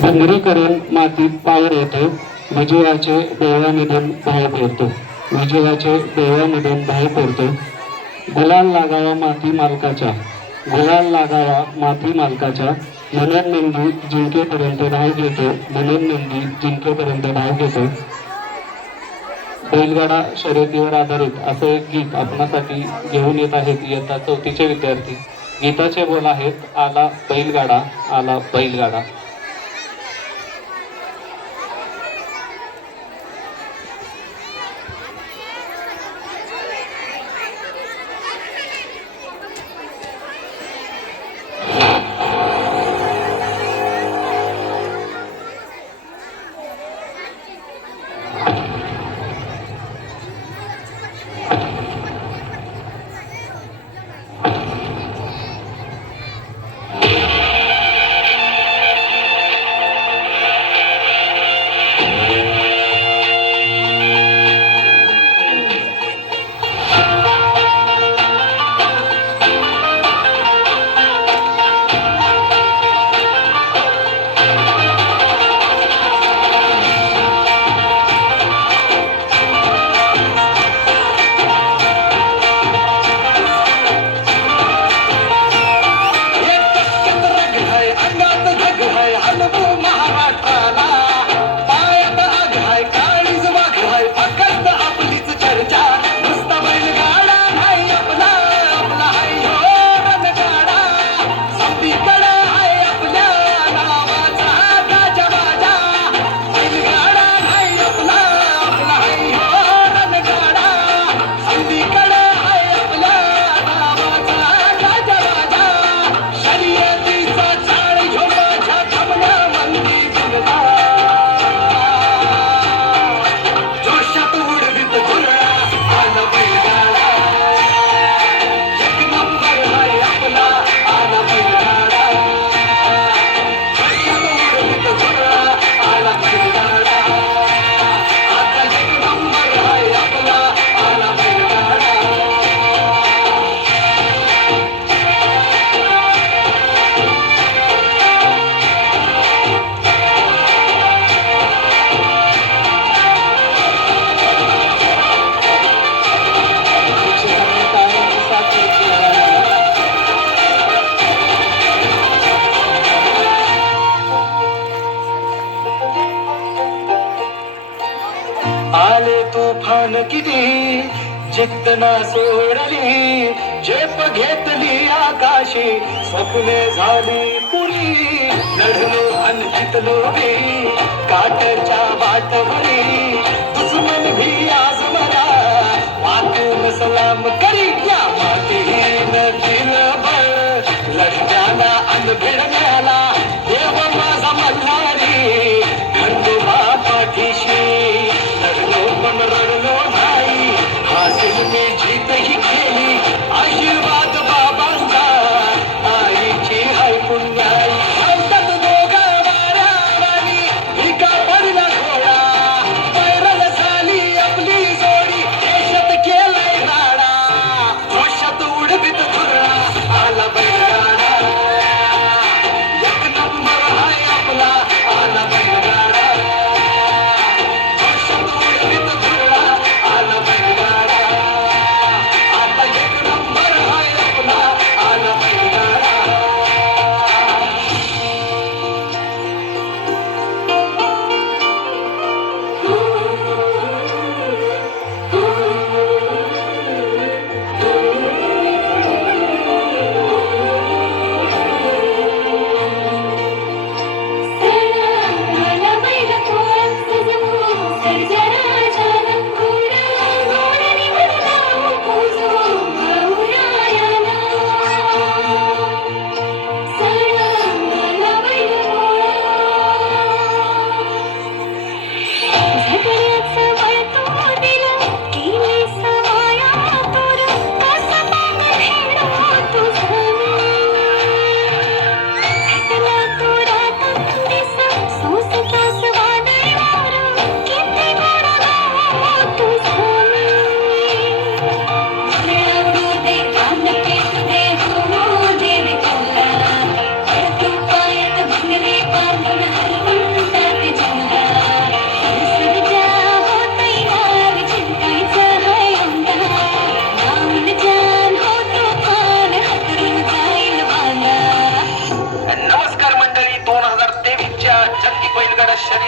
भंगरी करून मातीत पाय रोवतो, विजयाचे डोळ्यामधून भाव पेरतो, विजयाचे डोळ्यामधून भाव पेरतो. गुलाल लागावा माती मालकाच्या, गुलाल लागावा माती मालकाच्या, म्हणून नंदी जिंकेपर्यंत धाव घेतो, म्हणून नंदी जिंकेपर्यंत धाव घेतो. बैलगाडा शर्यतीवर आधारित असं एक गीत आपणासाठी घेऊन येत आहेत इयत्ता चौथीचे विद्यार्थी. गीताचे बोल आहेत, आला बैलगाडा, आला बैलगाडा. आले तुफान किती जिद्द ना सोडली, झेप घेतली आकाशी, स्वप्ने झाली पुरी. लढलो अन जितलो बी काटच्या वाटवरी, दुश्मन भी आज मला वाकून सलाम करी. या मातीहीन दिलं बळ लढण्याला अन भिडण्याला, देव माझा मल्हारी खंडोबा पाठीशी. लढलो पण रडलो नाही, हासील मी जीतही केली, आशीर्वाद बाबांचा आईची ऐकून नाही. हलतात दोघा वाऱ्यावानी, भिका पडला घोडा, पैरल झाली आपली जोडी, देशात केलंय राडा.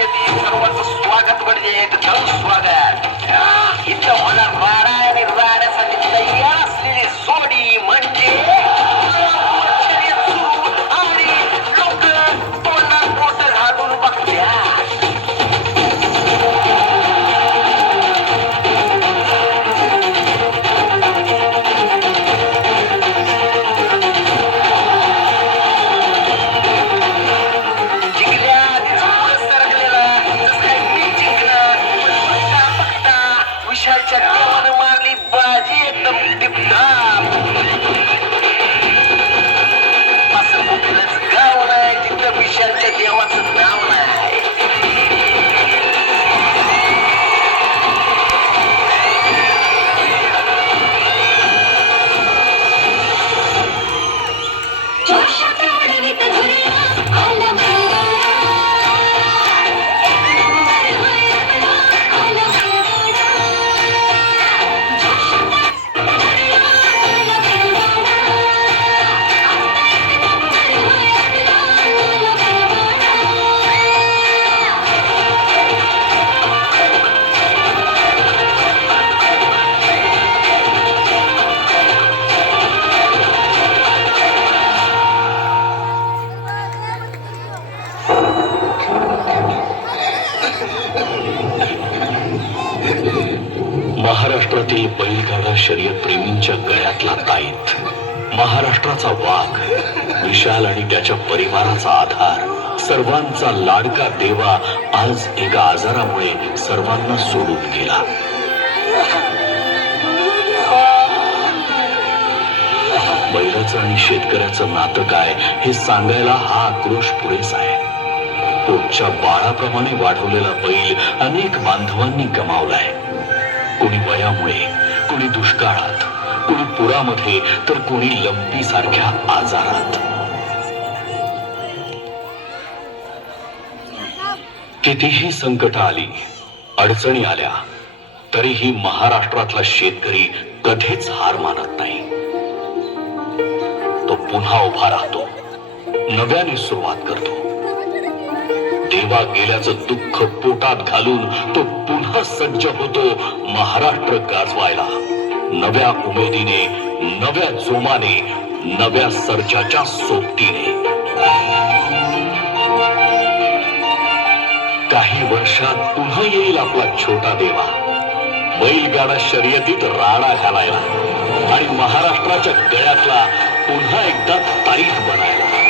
शर्यती सर्वांचं स्वागत म्हणजे एकदम स्वागत. इथं होणार राडा आणि राड्यासाठी तयार असलेली जोडी म्हणजे शर्यत सुरू आणि लोक तोंडात बोट घालून बघत्या. विशालच्या देवानं मारली बाजी एकदम टिपटाप. असं कुठलंच गाव नाही तिथं विशालच्या देवाचं नाव नाही. महाराष्ट्रातील बैलगाडा शर्यत प्रेमींच्या गळ्यातला ताईत, महाराष्ट्राचा वाघ विशाल आणि त्याच्या परिवाराचा आधार, सर्वांचा लाडका देवा आज एका आजारामुळे सर्वांना सोडून गेला. बैलाचं आणि शेतकऱ्याचं नातं काय हे सांगायला हा आक्रोश पुरेसा आहे. पोटच्या बाळाप्रमाणे वाढवलेला बैल अनेक बांधवांनी गमावलाय. कोणी वयामुळे, कोणी दुष्काळात, कोणी पुरामध्ये, तर कोणी लंपी सारख्या आजारात. कितीही संकट आली, अडचणी आल्या, तरीही महाराष्ट्रातला शेतकरी कधीच हार मानत नाही. तो पुन्हा उभा राहतो, नव्याने सुरुवात करतो. देवा गेल्याचं दुःख पोटात घालून तो पुन्हा सज्ज होतो महाराष्ट्र गाजवायला. नव्या उमेदीने, नव्या जोमाने, नव्या सर्जाच्या सोबतीने. काही वर्षात पुन्हा येईल आपला छोटा देवा, बैलगाडा शर्यतीत राडा घालायला आणि महाराष्ट्राच्या गळ्यातला पुन्हा एकदा ताईत बनायला.